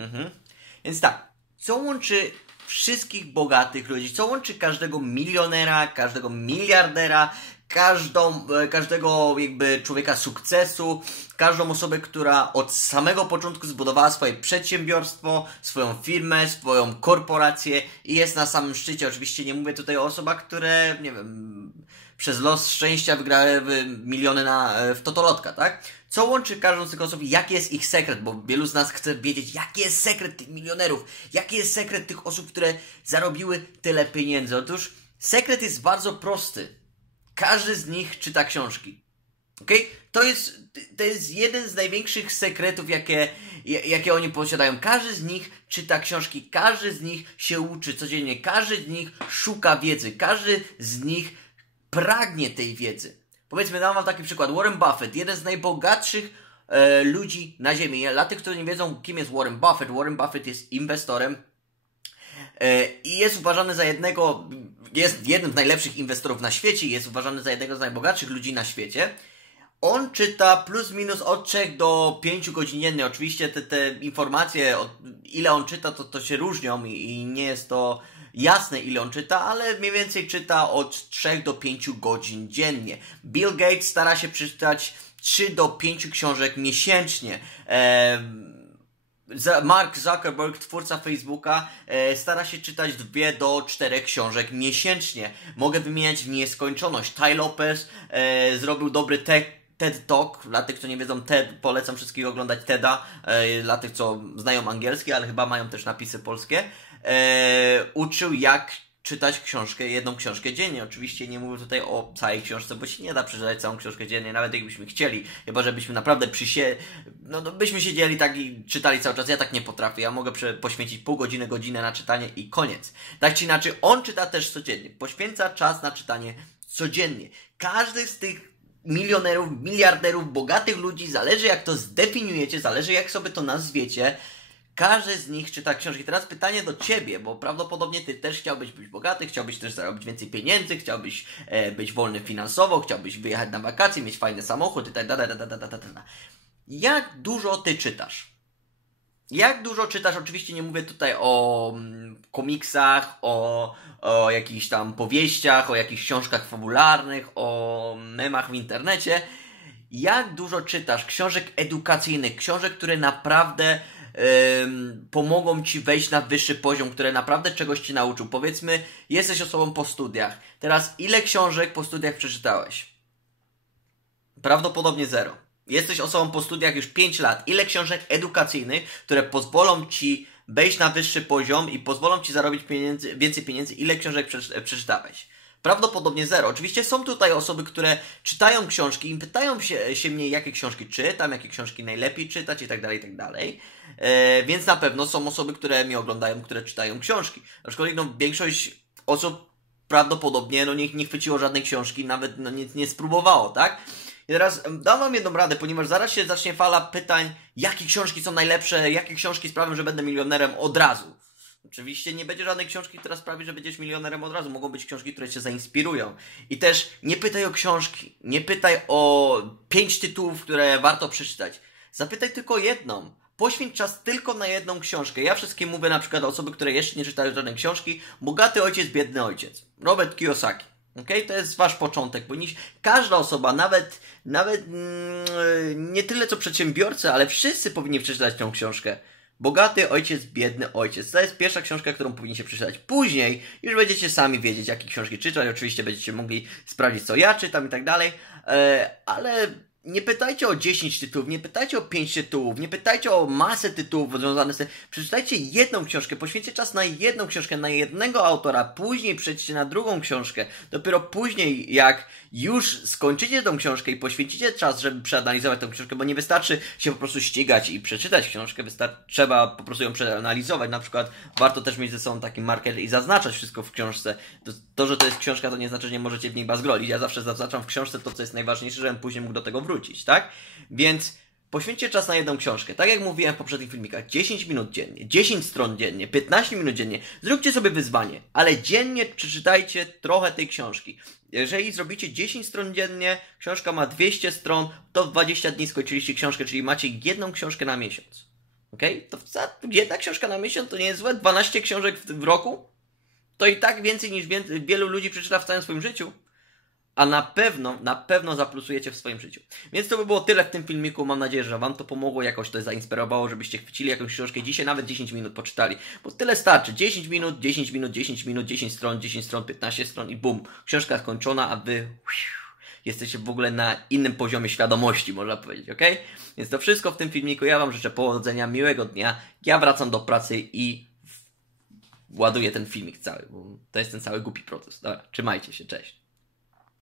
Mhm. Więc tak, co łączy wszystkich bogatych ludzi, co łączy każdego milionera, każdego miliardera, każdą, e, każdego jakby człowieka sukcesu, każdą osobę, która od samego początku zbudowała swoje przedsiębiorstwo, swoją firmę, swoją korporację i jest na samym szczycie. Oczywiście nie mówię tutaj o osobach, które, nie wiem, przez los szczęścia wygrały miliony na, e, w Totolotka, tak? Co łączy każdą z tych osób? Jaki jest ich sekret? Bo wielu z nas chce wiedzieć, jaki jest sekret tych milionerów, jaki jest sekret tych osób, które zarobiły tyle pieniędzy. Otóż sekret jest bardzo prosty. Każdy z nich czyta książki. Ok? To jest, to jest jeden z największych sekretów, jakie, jakie oni posiadają. Każdy z nich czyta książki, każdy z nich się uczy codziennie, każdy z nich szuka wiedzy, każdy z nich pragnie tej wiedzy. Powiedzmy, dam wam taki przykład. Warren Buffett, jeden z najbogatszych e, ludzi na Ziemi. Dla tych, którzy nie wiedzą, kim jest Warren Buffett, Warren Buffett jest inwestorem e, i jest uważany za jednego, jest jednym z najlepszych inwestorów na świecie, jest uważany za jednego z najbogatszych ludzi na świecie. On czyta plus minus od 3 do 5 godzin dziennie. Oczywiście te, te informacje, ile on czyta, to, to się różnią i, i nie jest to jasne ile on czyta, ale mniej więcej czyta od 3 do 5 godzin dziennie. Bill Gates stara się przeczytać 3 do 5 książek miesięcznie. Mark Zuckerberg, twórca Facebooka, e, stara się czytać 2 do 4 książek miesięcznie. Mogę wymieniać w nieskończoność. Ty Lopez e, zrobił dobry tech TED Talk. Dla tych, co nie wiedzą, TED, polecam wszystkich oglądać TEDa. E, dla tych, co znają angielski, ale chyba mają też napisy polskie e, uczył jak czytać książkę, jedną książkę dziennie. Oczywiście nie mówię tutaj o całej książce, bo się nie da przeczytać całą książkę dziennie, nawet jakbyśmy chcieli. Chyba, żebyśmy naprawdę przysie... No, no byśmy siedzieli tak i czytali cały czas. Ja tak nie potrafię. Ja mogę poświęcić pół godziny, godzinę na czytanie i koniec. Tak czy inaczej, on czyta też codziennie. Poświęca czas na czytanie codziennie. Każdy z tych milionerów, miliarderów, bogatych ludzi, zależy jak to zdefiniujecie, zależy jak sobie to nazwiecie, każdy z nich czyta książki. Teraz pytanie do ciebie, bo prawdopodobnie ty też chciałbyś być bogaty, chciałbyś też zarobić więcej pieniędzy, chciałbyś e, być wolny finansowo, chciałbyś wyjechać na wakacje, mieć fajny samochód i tak dalej. Jak dużo ty czytasz? Jak dużo czytasz? Oczywiście nie mówię tutaj o mm, komiksach, o, o jakichś tam powieściach, o jakichś książkach fabularnych, o memach w internecie. Jak dużo czytasz książek edukacyjnych, książek, które naprawdę pomogą ci wejść na wyższy poziom, które naprawdę czegoś ci nauczył. Powiedzmy, jesteś osobą po studiach. Teraz, ile książek po studiach przeczytałeś? Prawdopodobnie zero. Jesteś osobą po studiach już 5 lat. Ile książek edukacyjnych, które pozwolą ci wejść na wyższy poziom i pozwolą ci zarobić pieniędzy, więcej pieniędzy, ile książek przeczytałeś? Prawdopodobnie zero. Oczywiście są tutaj osoby, które czytają książki i pytają się, się mnie, jakie książki czytam, jakie książki najlepiej czytać i tak dalej, i tak dalej. E, więc na pewno są osoby, które mnie oglądają, które czytają książki. Aczkolwiek no, większość osób prawdopodobnie no, nie, nie chwyciło żadnej książki, nawet no, nie, nie spróbowało, tak? I teraz dam wam jedną radę, ponieważ zaraz się zacznie fala pytań, jakie książki są najlepsze, jakie książki sprawią, że będę milionerem od razu. Oczywiście nie będzie żadnej książki, która sprawi, że będziesz milionerem od razu. Mogą być książki, które cię zainspirują. I też nie pytaj o książki. Nie pytaj o pięć tytułów, które warto przeczytać. Zapytaj tylko jedną. Poświęć czas tylko na jedną książkę. Ja wszystkim mówię na przykład osoby, które jeszcze nie czytają żadnej książki. Bogaty ojciec, biedny ojciec. Robert Kiyosaki. Ok, to jest wasz początek. Powinniś, każda osoba, nawet, nawet mm, nie tyle co przedsiębiorcy, ale wszyscy powinni przeczytać tę książkę. Bogaty ojciec, biedny ojciec. To jest pierwsza książka, którą powinniście przeczytać. Później już będziecie sami wiedzieć, jakie książki czytać. Oczywiście będziecie mogli sprawdzić, co ja czytam i tak dalej. E, ale nie pytajcie o 10 tytułów, nie pytajcie o 5 tytułów, nie pytajcie o masę tytułów związanych z tym. Przeczytajcie jedną książkę, poświęćcie czas na jedną książkę, na jednego autora, później przejdźcie na drugą książkę. Dopiero później, jak już skończycie tą książkę i poświęcicie czas, żeby przeanalizować tą książkę, bo nie wystarczy się po prostu ścigać i przeczytać książkę, wystarczy, trzeba po prostu ją przeanalizować. Na przykład warto też mieć ze sobą taki marker i zaznaczać wszystko w książce. To, to, że to jest książka, to nie znaczy, że nie możecie w niej bazgrolić. Ja zawsze zaznaczam w książce to, co jest najważniejsze, żebym później mógł do tego wrócić, tak? Więc Poświęćcie czas na jedną książkę. Tak jak mówiłem w poprzednich filmikach, 10 minut dziennie, 10 stron dziennie, 15 minut dziennie. Zróbcie sobie wyzwanie, ale dziennie przeczytajcie trochę tej książki. Jeżeli zrobicie 10 stron dziennie, książka ma 200 stron, to w 20 dni skończyliście książkę, czyli macie jedną książkę na miesiąc. Ok? To jedna książka na miesiąc to nie jest złe. 12 książek w, w roku to i tak więcej niż wielu ludzi przeczyta w całym swoim życiu. A na pewno, na pewno zaplusujecie w swoim życiu. Więc to by było tyle w tym filmiku. Mam nadzieję, że Wam to pomogło, jakoś to zainspirowało, żebyście chwycili jakąś książkę. Dzisiaj nawet 10 minut poczytali. Bo tyle starczy. 10 minut, 10 minut, 10 minut, 10 stron, 10 stron, 15 stron i bum. Książka skończona, a Wy jesteście w ogóle na innym poziomie świadomości, można powiedzieć, ok? Więc to wszystko w tym filmiku. Ja Wam życzę powodzenia, miłego dnia. Ja wracam do pracy i ładuję ten filmik cały, bo to jest ten cały głupi proces. Dobra, trzymajcie się, cześć.